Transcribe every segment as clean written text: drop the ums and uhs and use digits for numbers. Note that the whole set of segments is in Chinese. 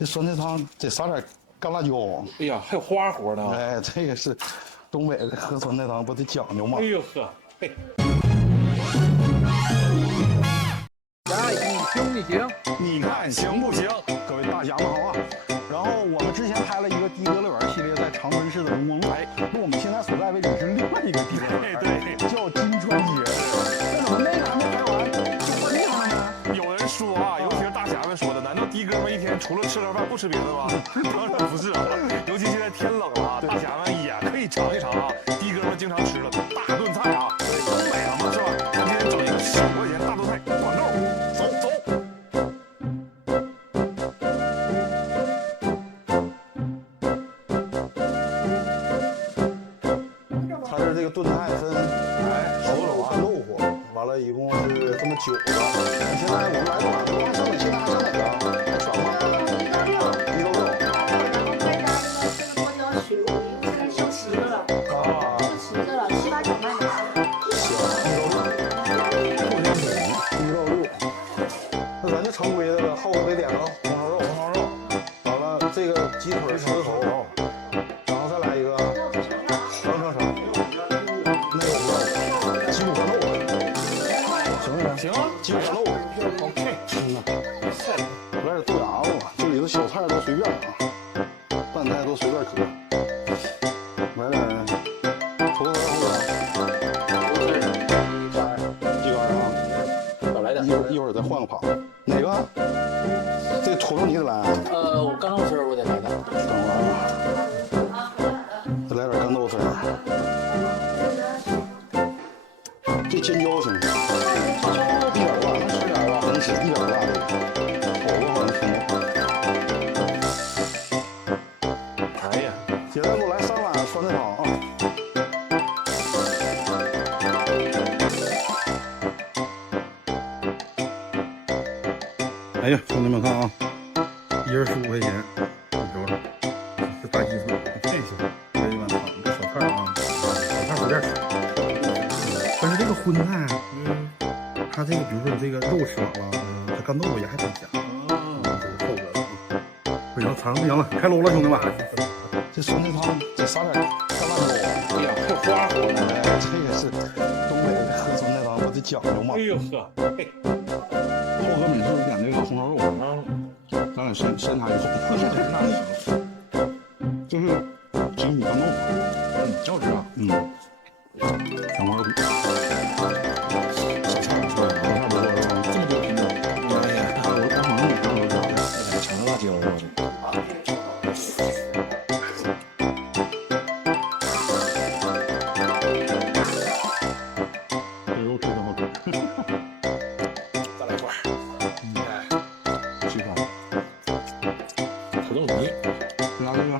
这酸菜汤得撒点干辣椒。哎呀，还有花活呢。哎，这个是东北的喝酸菜汤不得讲究吗？哎呦呵，嘿。加一行不行？你看行不行？各位大侠们好啊！然后我们之前拍了一个的哥乐园系列，在长春市的龙光路。那我们现在所在位置是另外一个的哥乐园，对，叫金川街。那怎么那个还没拍完就换这个了呢？有人说啊，尤其是大侠们说的，难道的哥们一天除了吃盒饭不吃别的吗？当然不是啊，尤其现在天冷了啊，大侠们也可以尝一尝啊，的哥们经常吃的大炖菜啊，东北了嘛是吧？咱今天整一个15块钱大炖菜，管够，走走。它是这个炖菜分好多种干豆腐，完了一共是这么9个。现在我们来晚了，还上哪？现在还上哪个？还选吗？166。然后再加那个剁椒水，我们现在剩10个了，剩10个了，7、8、9卖的。那咱就常规的了，后头得点个红烧肉，完了这个鸡腿狮子头，然后再来一个长，那个鸡骨干豆腐，行不行？行啊，鸡骨干豆腐 ，OK，来点豆芽子吧，这里头小菜都随便啊，拌菜都随便搁，来点土豆丝鸡肝啊，少来点。一会儿再换个盘，哪个？这土豆泥得来。我干豆丝我得来点。等会儿啊，再来点干豆丝。这尖椒行吗？一点辣，能吃点吧？能吃一点辣的，火锅好像挺好。哎呀，姐再给我来3碗酸菜汤啊！哎呀，兄弟们看啊，一人15块钱，你瞅瞅，这大鸡腿，这行，这一碗汤，这小菜啊，小菜随便吃。但是这个荤菜，它这个比如说你这个肉吃完了，它干豆腐也还挺香。这个后边不行，尝不行了，开炉了，兄弟们。这酸菜汤得撒点干辣椒。哎呀，还有花活呢。哎，这个是东北的喝酸菜汤不得讲究吗？哎呦呵，嘿。浩哥每次都点这个红烧肉，咱俩先他一口。这是鸡骨干豆腐，挺好吃啊。小毛肚，小菜不错，小菜不错是吧？这么多品种，哎呀，我刚好弄啥都啥。尝尝辣椒是吧？这肉真好吃。再来一块。鸡汤，土豆泥，加这个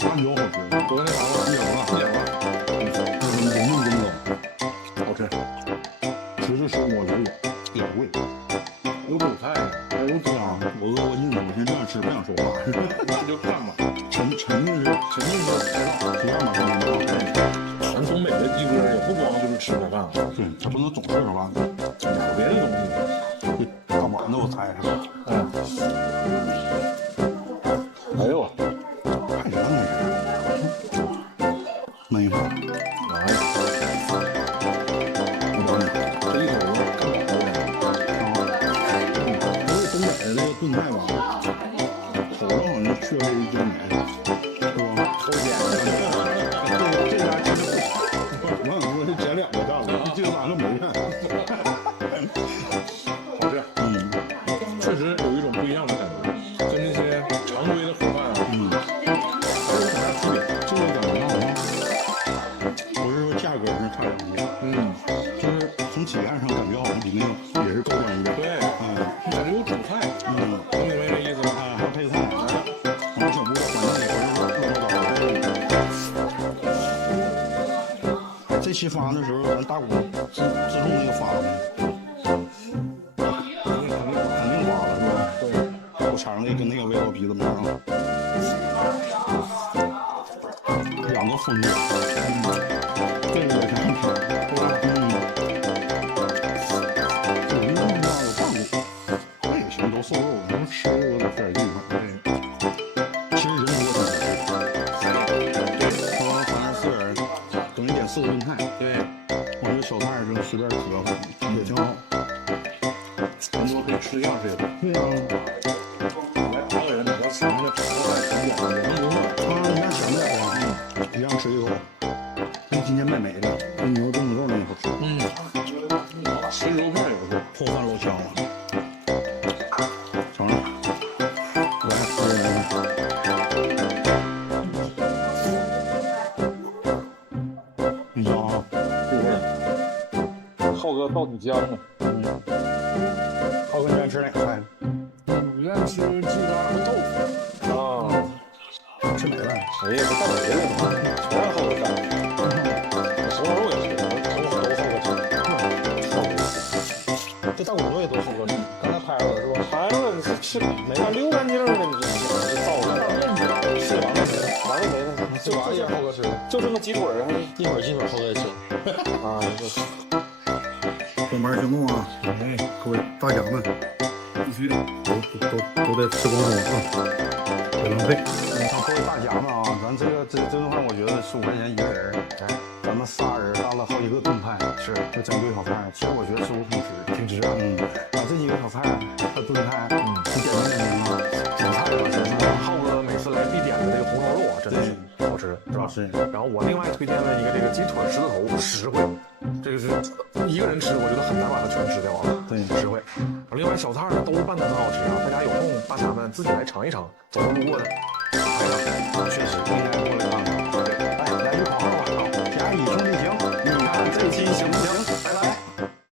辣椒好吃，多那啥吧，一点辣，这是浓浓的，好吃。其实我觉得也不贵。有韭菜，还有对啊，我饿过劲了，我先这样吃，不想说话。那就看吧。沉浸式菜道，体验吧，兄弟们。咱东北的的哥也不光就是吃盒饭了，对，他不能总吃盒饭，有别的东西。对，大碗都有菜是吧？嗯。哎呦，看啥呢？焖一会儿。妈呀！我告诉你，这一口子干饱了。因为东北的这个炖菜吧，口子好像确实一精美，是吧？齁咸。这家其实不少，我想说是捡2个干了，这个3个没干。好吃。确实有一种不一样的感觉，跟那些常规的盒饭啊，还有很大区别。这个感觉好像不是说价格上差两级，就是从体验上感觉好像比那个也是高端一点。对，你感觉有主菜，能明白这意思吗？还有配菜，然后小锅反正也不是说乱糟糟。这期发的时候，咱大鼓自动那个发的。肯定刮了是吧？对，我尝尝这跟那个味道比怎么样啊？2个风味，这个也挺好吃，对吧？这鱼弄不到有棒骨，这也行，都瘦肉，能吃有点费点劲。菜，对，我觉得小菜就随便搁吧，也挺好。很多可以吃样式的。对呀，来华人比较喜欢的炒菜很简单，也能融化。你看小面的，一样吃一口，跟今天卖没的，跟牛炖牛肉那个好吃。嗯，吃肉片有时候。破饭老香了，尝尝，来吃你瞧啊，浩哥到底香啊！浩哥，你愿意吃哪个菜？我愿意吃鸡肝和豆腐。啊，吃哪个？哎呀，这干别的呢，全让浩哥干。红烧肉也是，都浩哥吃。这大骨头也都好吃，刚才拍了是吧？孩子吃没法溜干净了，你这造的。吃完了没了，这玩意儿浩哥吃，就剩个鸡腿儿，还一会儿后再吃。啊，就是上班行动啊！哎，各位大侠们，必须的，都得吃光光啊，别浪费。你看各位大侠们啊，咱这顿饭我觉得15块钱一个人，哎，咱们仨人干了好几个炖菜，是，这整堆小菜，其实我觉得15挺值，挺值啊。啊，这几个小菜，它炖菜，你点评点评啊，小菜吧，其实浩哥每次来必点的这个红烧肉啊，真的是好吃，是吧？是。然后我另外推荐了一个这个鸡腿狮子头，实惠，这个是一个人吃，我觉得很难把它全吃掉啊。对，实惠。另外小菜呢都拌得很好吃啊，大家有空大侠们自己来尝一尝，走路路过的，哎呀，确实应该过来看看。对，来，来句口号吧。